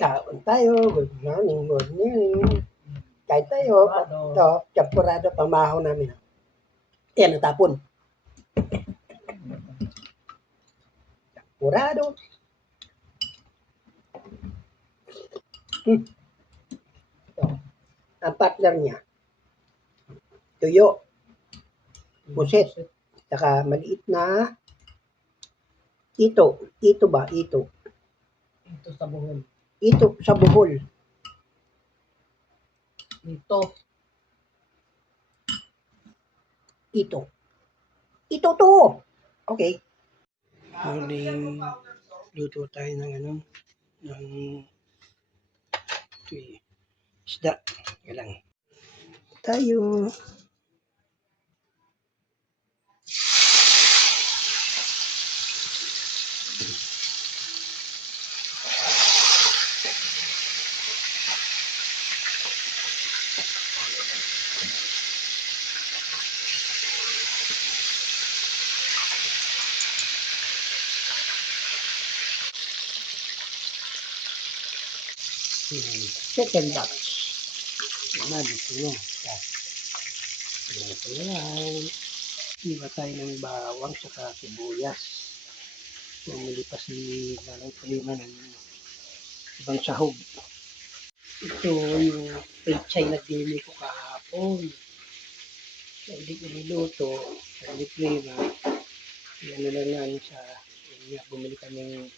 Kaon tayo, good morning, good morning. Kain tayo, ito, champurado pamahaw namin. Yan ang tapon. Champurado. Ito, ang partner niya, tuyo, puset, saka maliit na ito. Ito ba? Ito. Ito sa buhol. Ito sa buhol. Ito. Ito. Ito to. Okay. Muling luto tayo ng ng isda. Kailang tayo. Second batch. Dito na. Ito na yan. Iba tayo ng bawang saka sibuyas. Bumili pa si Manang Kulima ng ibang sahog. Ito yung pechay na bili ko kahapon. So, hindi ko niluto. Sabi Kulima, yan na lang sa inyo. Bumili kami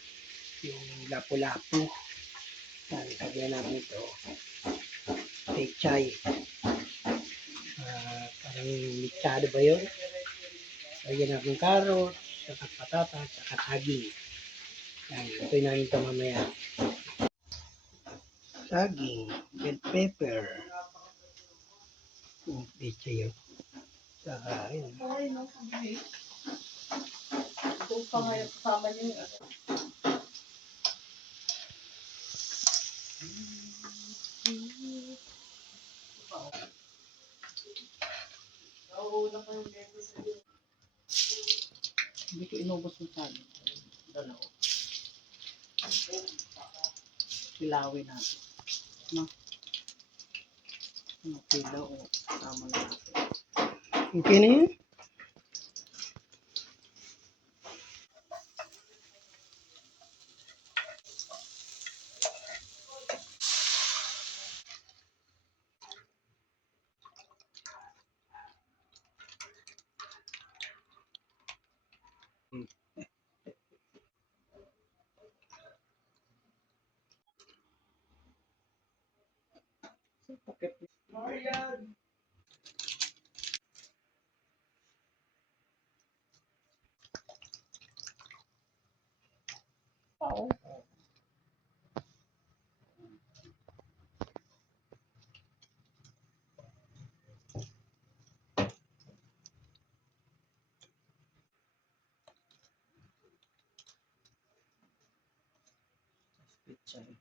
yung lapu-lapu. Sabihan natin ito. Pechay. Parang mixado ba yun? Lagyan natin carrot, saka patatas, saka saging. Yan, lutuin namin ito mamaya. Saging, bell pepper. Pechay yun. Saka, yun. Ito pa ngayon kasama niyo yung hindi ko inubos yung sali. Dalawa. Pilawin natin. No? Pilaw o tama na natin. Okay na yun? Oo. Pechay.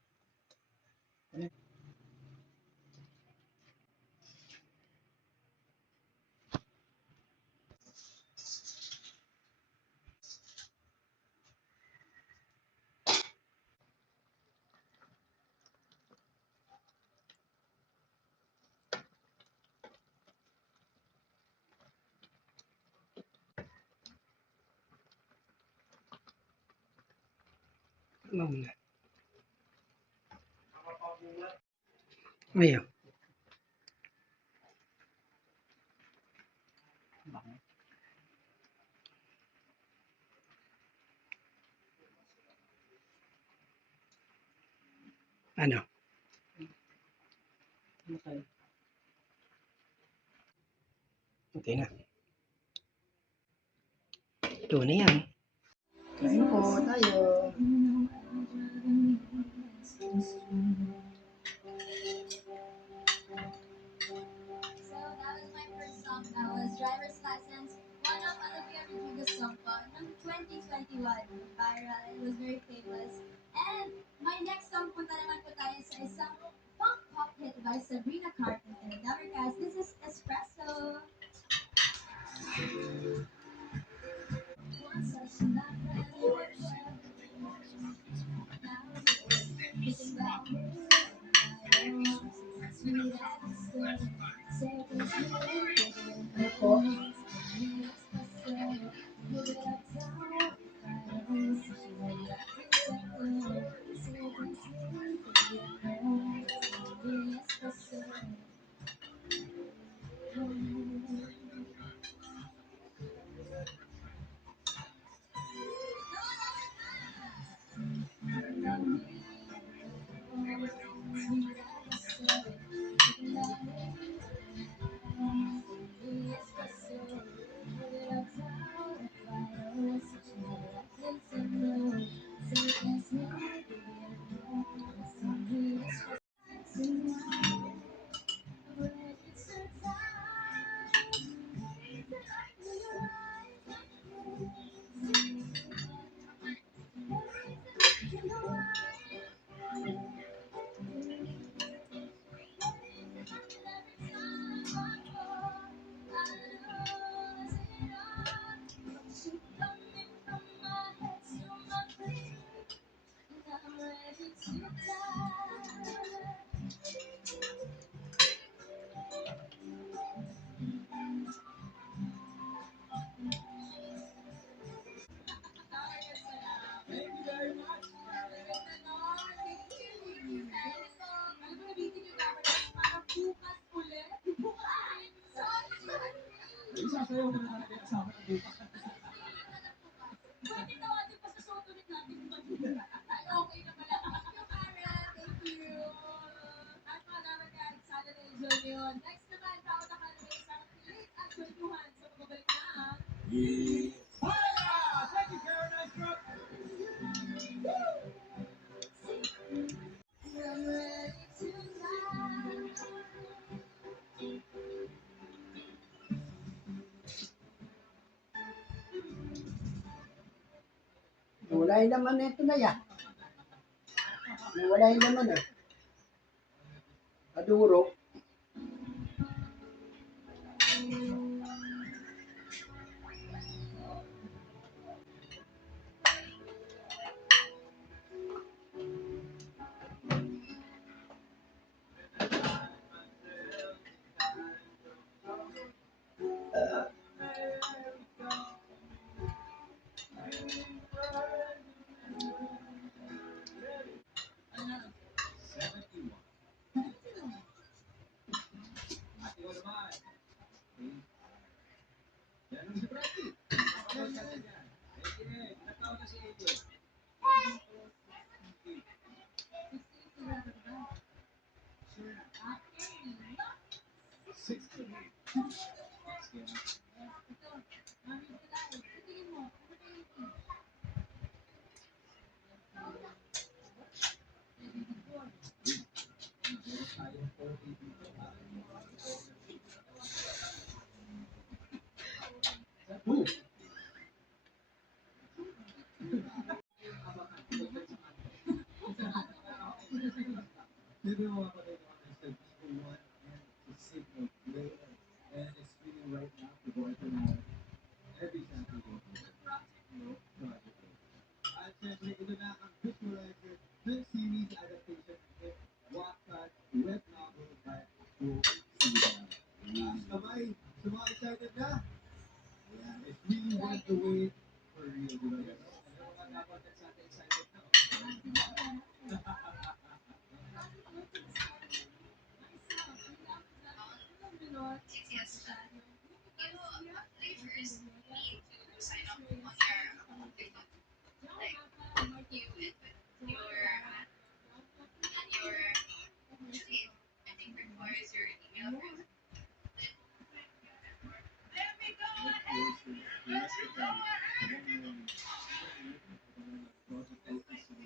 Mamaya. Ayaw. Ano? Okay. Okay na. Ito na yan. Kain po tayo. So that was my first song. That was Driver's License. One of Olivia Rodrigo's song po ng 2021. Viral. It was very famous. And my next song punta naman po tayo sa isang funk pop hit by Sabrina Carpenter. Now guys, this is Espresso. Next naman, pauta ka naman sa late at kwentuhan sa pagbabalik na I'm ready to fly. Wala yung laman na ito na yan. Wala yung laman eh. Aduro.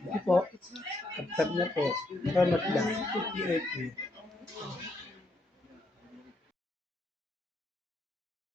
Ito po, subscribe na po. Salamat lang. 58 eh.